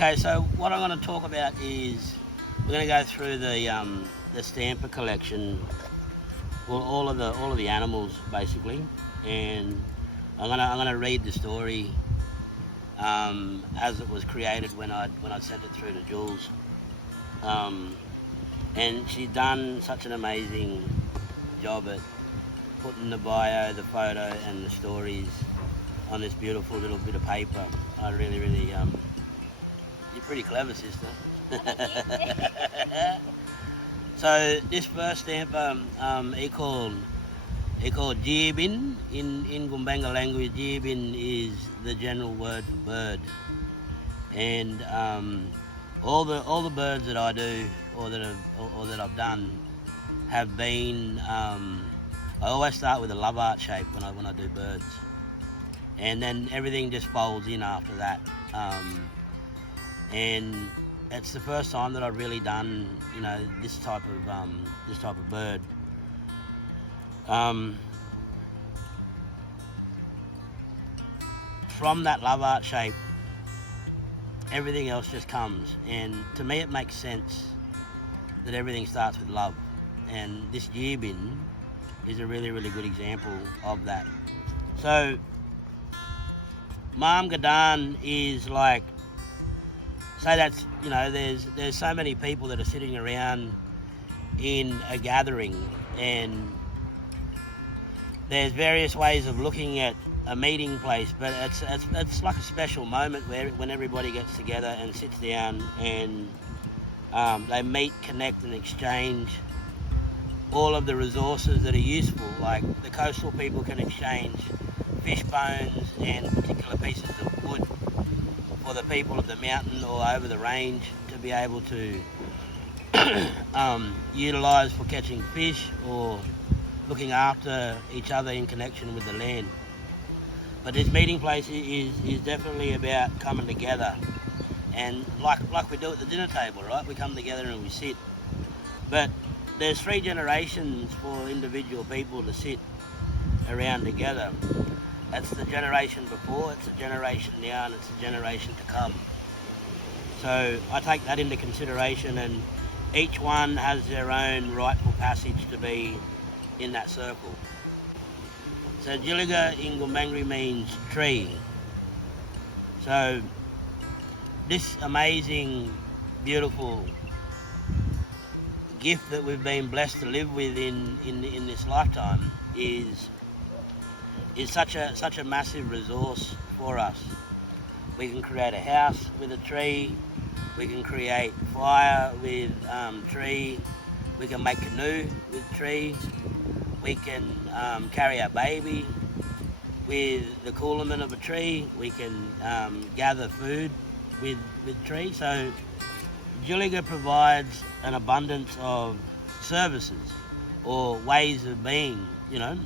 Okay, so what I'm going to talk about is we're going to go through the stamper collection, well, all of the animals basically, and I'm gonna read the story as it was created when I sent it through to Jules, um, and she's done such an amazing job at putting the bio, the photo, and the stories on this beautiful little bit of paper. I really, really, you're pretty clever, sister. So this first stamp, he called Jibin. In Gumbanga language, Jibin is the general word for bird, and all the birds that I do or that I've done have been. I always start with a love art shape when I do birds, and then everything just folds in after that. And it's the first time that I've really done, this type of bird. Um, from that love art shape, everything else just comes, and to me it makes sense that everything starts with love, and this Jibin is a really, really good example of that. So, Maam Gadan is like, say that's, there's so many people that are sitting around in a gathering, and there's various ways of looking at a meeting place, but it's like a special moment when everybody gets together and sits down, and they meet, connect, and exchange all of the resources that are useful. Like the coastal people can exchange fish bones and particular pieces of wood for the people of the mountain or over the range to be able to utilise for catching fish or looking after each other in connection with the land. But this meeting place is definitely about coming together, and like we do at the dinner table, right? We come together and we sit. But there's 3 generations for individual people to sit around together. That's the generation before, it's the generation now, and it's the generation to come. So I take that into consideration, and each one has their own rightful passage to be in that circle. So Jiliga in Gumbangri means tree. So this amazing, beautiful gift that we've been blessed to live with in this lifetime is such a massive resource for us. We can create a house with a tree. We can create fire with tree. We can make canoe with tree. We can carry our baby with the coolement of a tree. We can gather food with tree. So Juliga provides an abundance of services or ways of being, and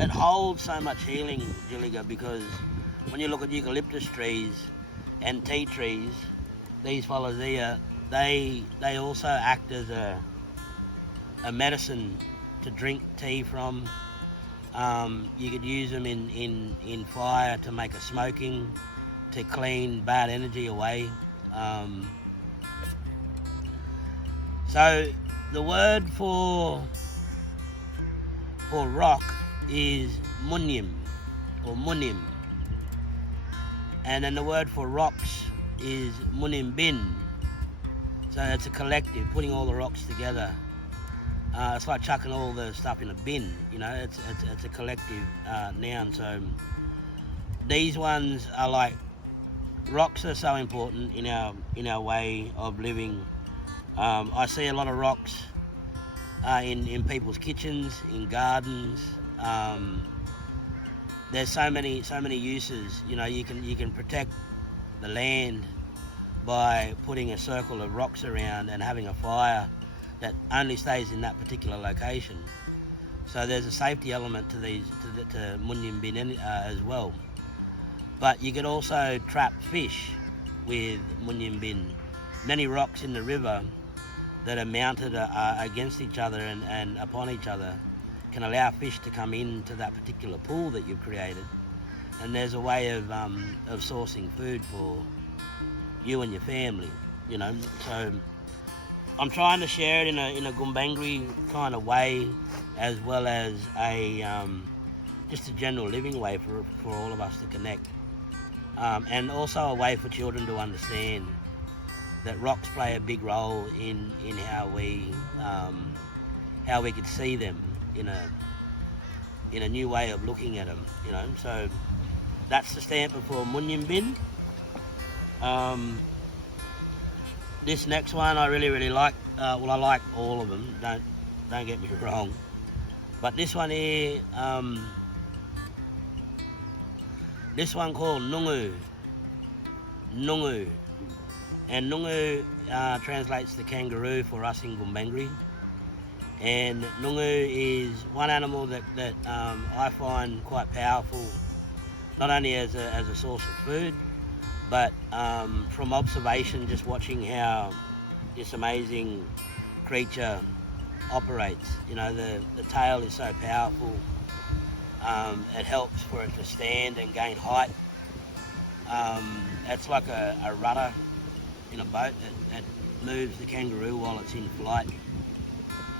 it holds so much healing, Juliga, because when you look at eucalyptus trees and tea trees, these fellas here, they also act as a medicine to drink tea from. You could use them in fire to make a smoking, to clean bad energy away. So the word for rock is munyim or munim, and then the word for rocks is munimbin. So it's a collective, putting all the rocks together. It's like chucking all the stuff in a bin, it's a collective noun. So these ones are like, rocks are so important in our way of living. I see a lot of rocks in people's kitchens, in gardens. There's so many uses. You can protect the land by putting a circle of rocks around and having a fire that only stays in that particular location. So there's a safety element to these, to munyim bin as well. But you could also trap fish with munyim bin. Many rocks in the river that are mounted against each other and upon each other can allow fish to come into that particular pool that you've created, and there's a way of sourcing food for you and your family, you know. So I'm trying to share it in a Gumbangri kind of way, as well as a just a general living way for all of us to connect, and also a way for children to understand that rocks play a big role in how we could see them in a new way of looking at them, you know. So that's the stamp for Munyimbin. This next one I really like. Well, I like all of them. Don't get me wrong. But this one here, this one called Nungu. Nungu. And Nungu translates to kangaroo for us in Gumbangri. And Nungu is one animal that I find quite powerful, not only as a source of food, but from observation, just watching how this amazing creature operates. You know, the tail is so powerful. It helps for it to stand and gain height. It's like a rudder in a boat that moves the kangaroo while it's in flight.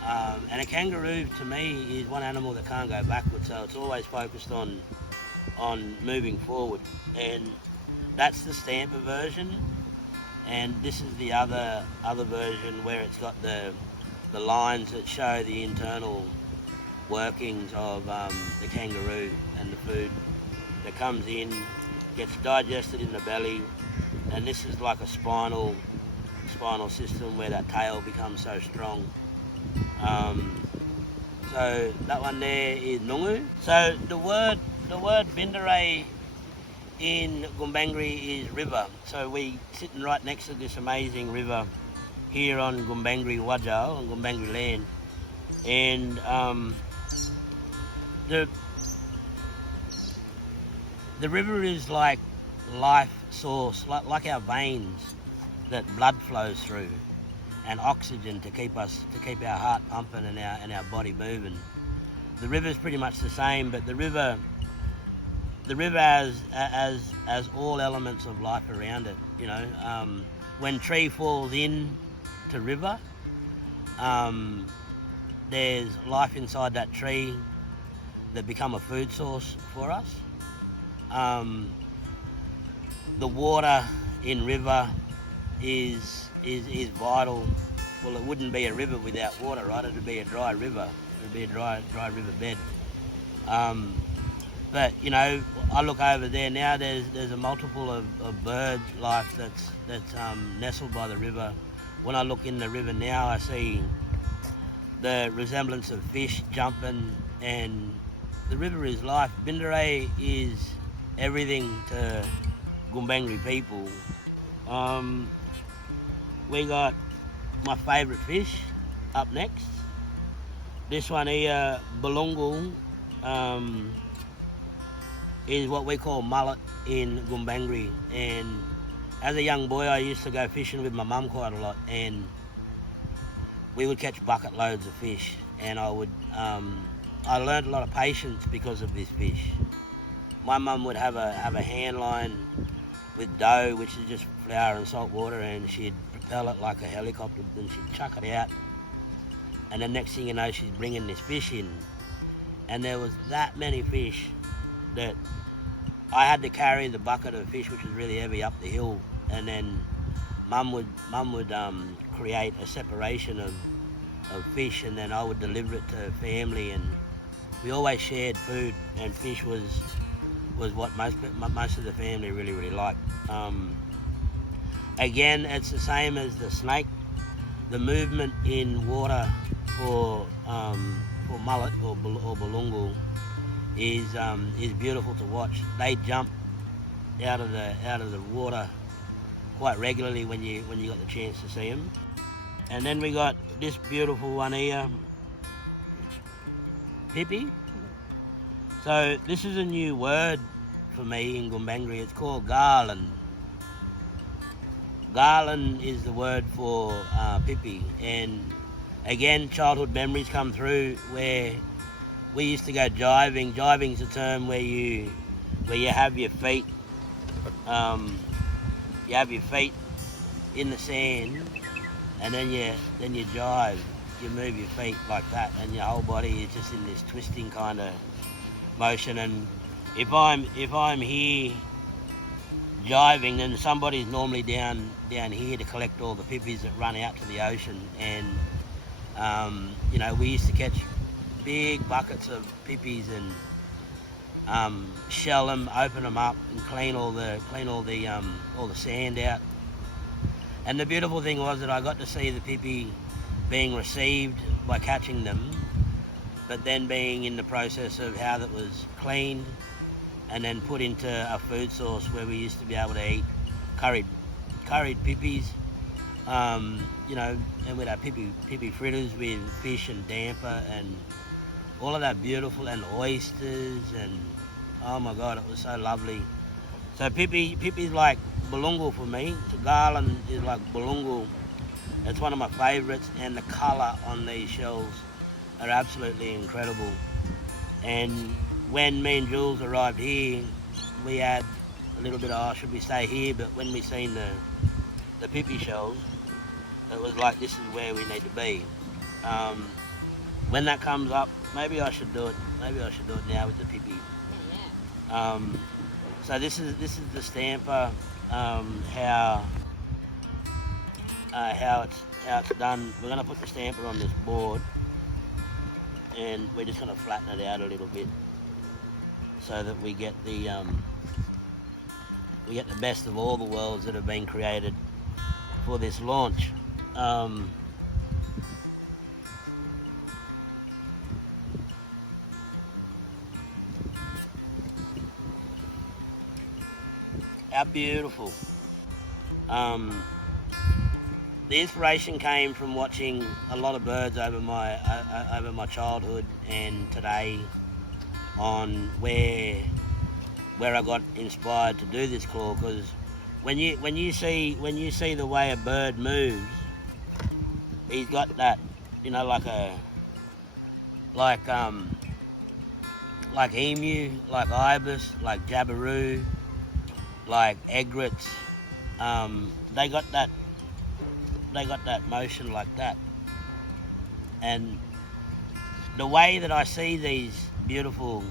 And a kangaroo, to me, is one animal that can't go backwards, so it's always focused on moving forward. And that's the Stamper version, and this is the other version where it's got the lines that show the internal workings of the kangaroo and the food that comes in, gets digested in the belly, and this is like a spinal system where that tail becomes so strong. So that one there is Nungu. So the word Bindaray in Gumbangri is river. So we sitting right next to this amazing river here on Gumbangri Wajal, on Gumbangri land, and the river is like life source, like our veins that blood flows through, and oxygen to keep our heart pumping and our body moving. The river is pretty much the same, but the river has all elements of life around it. You know, when tree falls in to river, there's life inside that tree that become a food source for us. The water in river is vital. Well, it wouldn't be a river without water, right? It'd be a dry river. It'd be a dry river bed. But you know, I look over there now. There's a multiple of bird life that's nestled by the river. When I look in the river now, I see the resemblance of fish jumping, and the river is life. Bindaray is everything to Gumbangri people. We got my favourite fish up next. This one here, Balungu, is what we call mullet in Gumbangri. And as a young boy, I used to go fishing with my mum quite a lot, and we would catch bucket loads of fish. And I learned a lot of patience because of this fish. My mum would have a hand line with dough, which is just flour and salt water, and she'd propel it like a helicopter, then she'd chuck it out, and the next thing you know, she's bringing this fish in. And there was that many fish that I had to carry the bucket of fish, which was really heavy, up the hill, and then mum would create a separation of fish, and then I would deliver it to family, and we always shared food, and fish was what most of the family really liked. Again, it's the same as the snake. The movement in water for mullet or balungu is beautiful to watch. They jump out of the water quite regularly when you got the chance to see them. And then we got this beautiful one here, Pippi. So this is a new word for me in Gumbangri. It's called garland. Garland is the word for Pippi. And again, childhood memories come through where we used to go jiving. Jiving's a term where you have your feet, you have your feet in the sand, and then you jive. You move your feet like that, and your whole body is just in this twisting kind of motion. And if I'm here jiving, then somebody's normally down here to collect all the pippies that run out to the ocean. And we used to catch big buckets of pippies and shell them, open them up, and clean all the sand out. And the beautiful thing was that I got to see the pippy being received by catching them, but then being in the process of how that was cleaned and then put into a food source where we used to be able to eat curried pippies, and we'd have pippy fritters with fish and damper and all of that beautiful, and oysters, and oh my God, it was so lovely. So pippy's like Bulungu for me. So garland is like Bulungu. It's one of my favourites, and the colour on these shells are absolutely incredible. And when me and Jules arrived here, we had a little bit of, should we stay here? But when we seen the pippy shells, it was like, this is where we need to be. When that comes up, maybe I should do it. Maybe I should do it now with the pippy. Yeah. So this is the stamper. How it's done. We're going to put the stamper on this board, and we're just going to flatten it out a little bit so that we get the best of all the worlds that have been created for this launch. How beautiful. The inspiration came from watching a lot of birds over my childhood and today, on where I got inspired to do this claw. Because when you see the way a bird moves, he's got that, like emu, like ibis, like jabiru, like egrets. They got that motion like that. And the way that I see these beautiful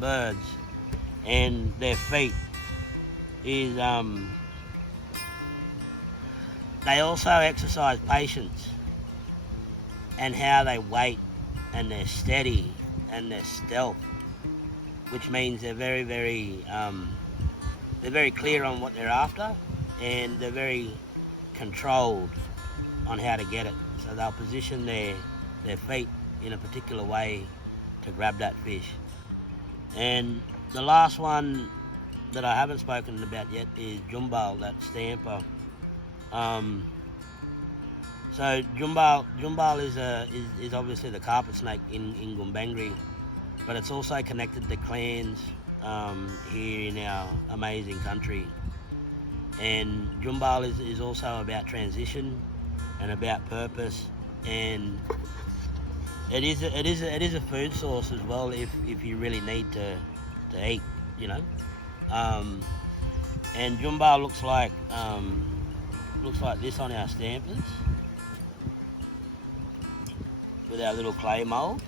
birds and their feet is they also exercise patience, and how they wait, and they're steady, and they're stealth, which means they're very, very they're very clear on what they're after, and they're very controlled on how to get it. So they'll position their feet in a particular way to grab that fish. And the last one that I haven't spoken about yet is Jumbal, that stamper. So Jumbal is obviously the carpet snake in Gumbangri, but it's also connected to clans here in our amazing country. And Jumbal is also about transition and about purpose, and it is a food source as well if you really need to eat, and Jumbal looks like this on our stampers with our little clay molds.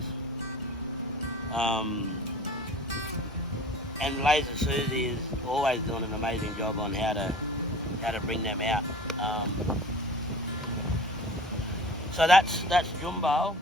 And Laser Susie is always doing an amazing job on how to bring them out. So that's Jumbal.